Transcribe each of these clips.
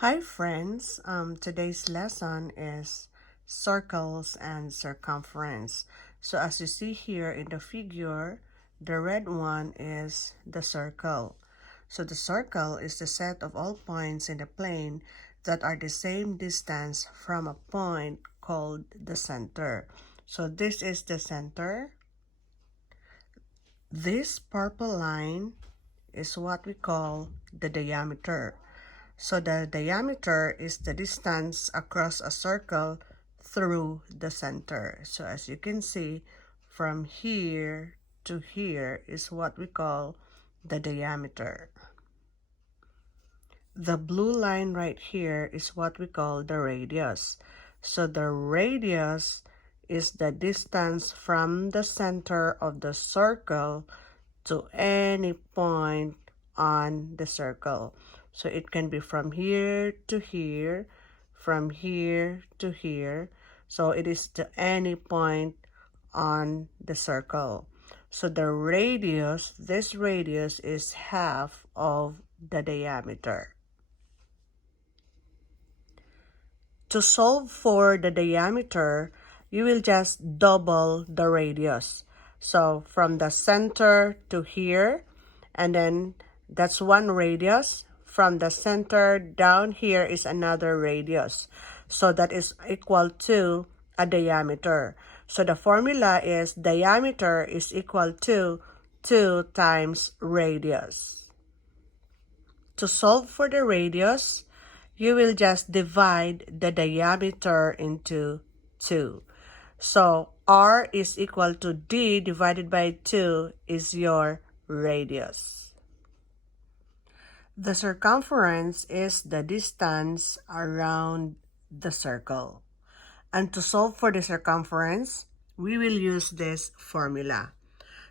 Hi friends, today's lesson is circles and circumference. So as you see here in the figure, the red one is the circle. So the circle is the set of all points in the plane that are the same distance from a point called the center. So this is the center. This purple line is what we call the diameter. So the diameter is the distance across a circle through the center. So as you can see, from here to here is what we call the diameter. The blue line right here is what we call the radius. So the radius is the distance from the center of the circle to any point on the circle. So it can be from here to here, from here to here. So it is to any point on the circle. So the radius, this radius is half of the diameter. To solve for the diameter, you will just double the radius. So from the center to here, and then that's one radius. From the center down here is another radius. So that is equal to a diameter. So the formula is diameter is equal to 2 times radius. To solve for the radius, you will just divide the diameter into 2. So R is equal to D divided by 2 is your radius. The circumference is the distance around the circle. And to solve for the circumference, we will use this formula.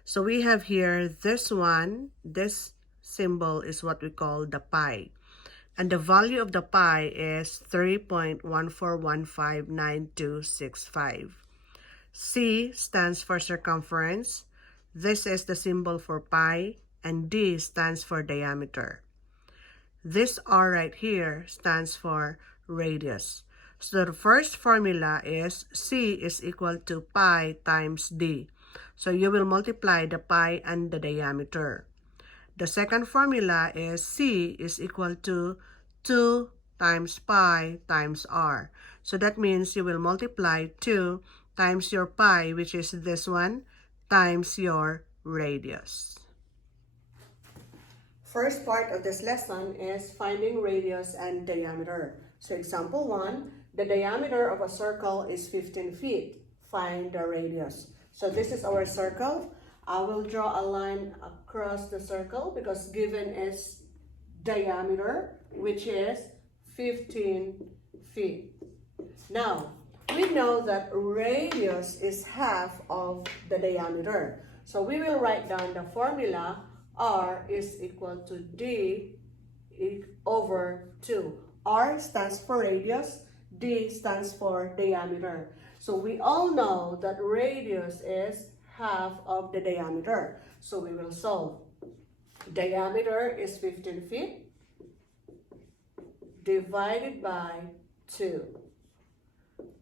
So we have here this one, this symbol is what we call the pi. And the value of the pi is 3.14159265. C stands for circumference. This is the symbol for pi, and D stands for diameter. This R right here stands for radius. So the first formula is C is equal to pi times D. So you will multiply the pi and the diameter. The second formula is C is equal to 2 times pi times R. So that means you will multiply 2 times your pi, which is this one, times your radius. First part of this lesson is finding radius and diameter. So example 1, the diameter of a circle is 15 feet. Find the radius. So this is our circle. I will draw a line across the circle because given is diameter, which is 15 feet. Now, we know that radius is half of the diameter. So we will write down the formula. R is equal to D over 2. R stands for radius, D stands for diameter. So we all know that radius is half of the diameter. So we will solve. Diameter is 15 feet divided by 2.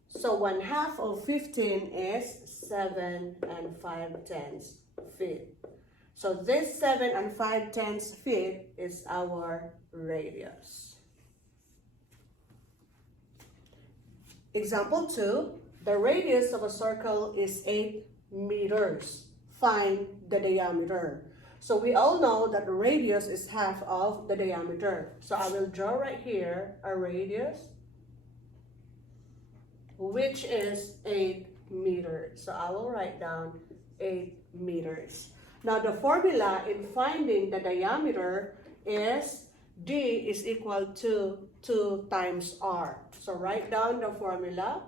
So 1/2 of 15 is 7 5/10 feet. So this 7 5/10 feet is our radius. Example 2, the radius of a circle is 8 meters. Find the diameter. So we all know that the radius is half of the diameter. So I will draw right here a radius, which is 8 meters. So I will write down 8 meters. Now the formula in finding the diameter is D is equal to 2 times R. So write down the formula.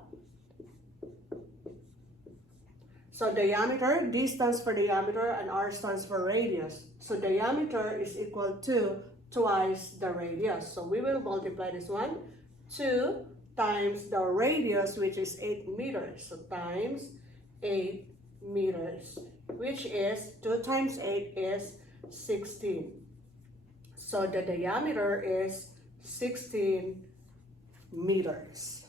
So diameter, D stands for diameter and R stands for radius. So diameter is equal to twice the radius. So we will multiply this one. 2 times the radius, which is 8 meters. So times 8 meters, which is 2 times 8 is 16. So the diameter is 16 meters.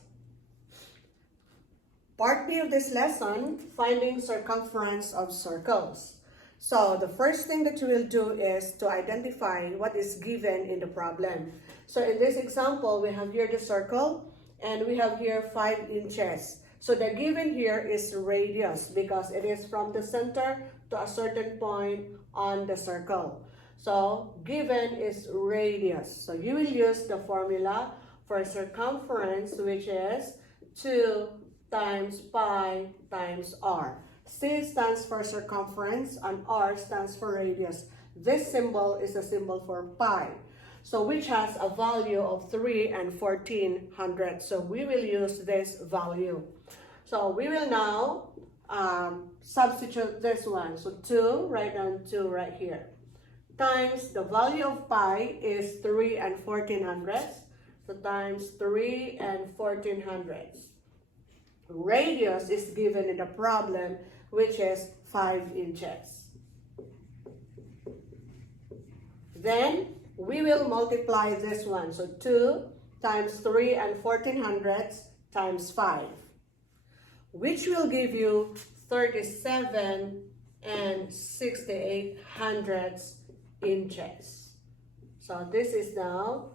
Part B of this lesson, finding circumference of circles. So the first thing that you will do is to identify what is given in the problem. So in this example, we have here the circle and we have here 5 inches. So the given here is radius because it is from the center to a certain point on the circle. So given is radius. So you will use the formula for circumference, which is 2 times pi times r. C stands for circumference and r stands for radius. This symbol is a symbol for pi. So which has a value of 3 and 1400. So we will use this value. So we will now substitute this one. So 2, write down 2 right here. Times the value of pi is 3 and 1400. So times 3 and 1400. Radius is given in the problem, which is 5 inches. Then we will multiply this one. So 2 times 3 and 1400 times 5, which will give you 37 and 68 hundredths inches. So this is now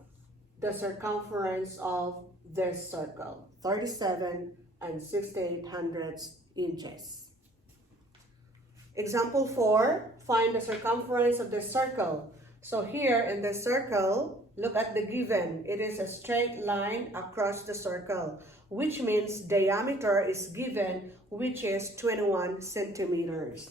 the circumference of this circle, 37 and 68 hundredths inches. Example 4, find the circumference of the circle. So here in the circle, look at the given. It is a straight line across the circle, which means diameter is given, which is 21 centimeters.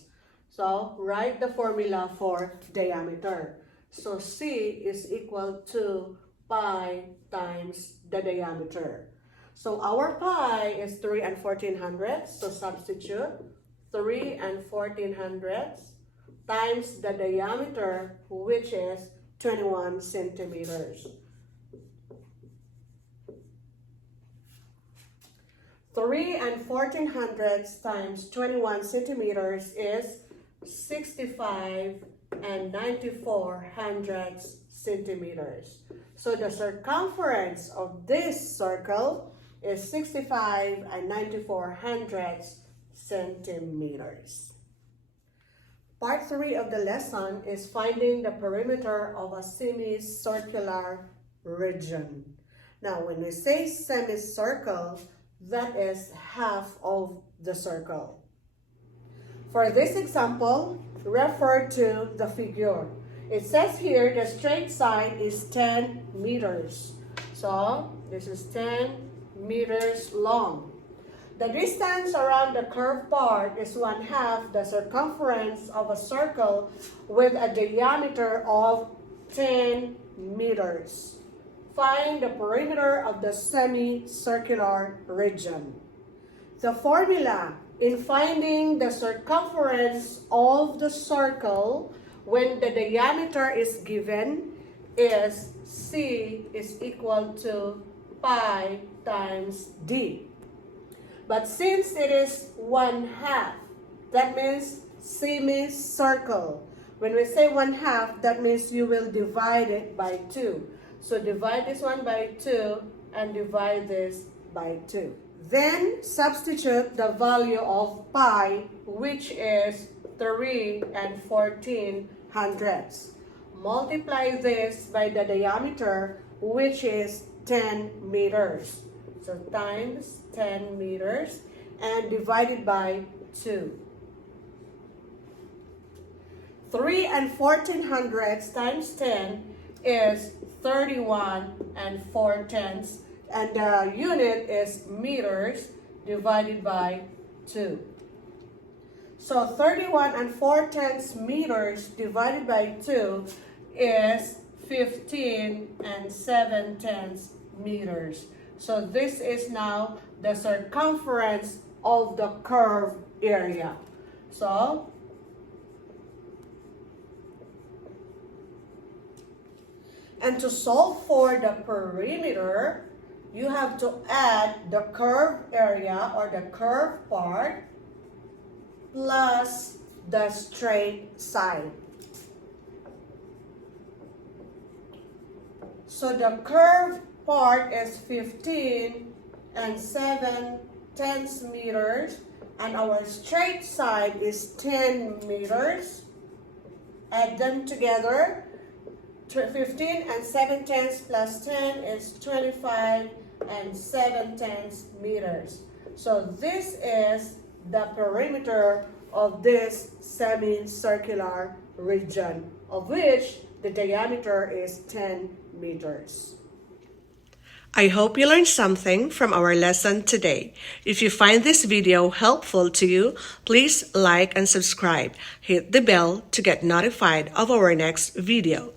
So write the formula for diameter. So C is equal to pi times the diameter. So our pi is 3 and 1400. So substitute 3 and 1400 times the diameter, which is 21 centimeters. 3 and 1400 times 21 centimeters is 65 and 94 hundredths centimeters. So the circumference of this circle is 65 and 94 hundredths centimeters. Part 3 of the lesson is finding the perimeter of a semicircular region. Now, when we say semicircle, that is half of the circle. For this example, refer to the figure. It says here the straight side is 10 meters. So, this is 10 meters long. The distance around the curved part is 1/2 the circumference of a circle with a diameter of 10 meters. Find the perimeter of the semicircular region. The formula in finding the circumference of the circle when the diameter is given is C is equal to pi times D. But since it is 1/2, that means semicircle. When we say 1/2, that means you will divide it by 2. So divide this one by 2 and divide this by 2. Then substitute the value of pi, which is 3 and 14 hundredths. Multiply this by the diameter, which is 10 meters. So times 10 meters and divided by 2. 3 and 14 hundredths times 10 is 31 and 4/10, and the unit is meters divided by 2. So 31 and 4/10 meters divided by 2 is 15 and 7/10 meters. So this is now the circumference of the curved area. So and to solve for the perimeter, you have to add the curved area or the curved part plus the straight side. So the curved part is 15 and 7/10 meters, and our straight side is 10 meters. Add them together. 15 and 7/10 plus 10 is 25 and 7/10 meters. So this is the perimeter of this semicircular region, of which the diameter is 10 meters. I hope you learned something from our lesson today. If you find this video helpful to you, please like and subscribe. Hit the bell to get notified of our next video.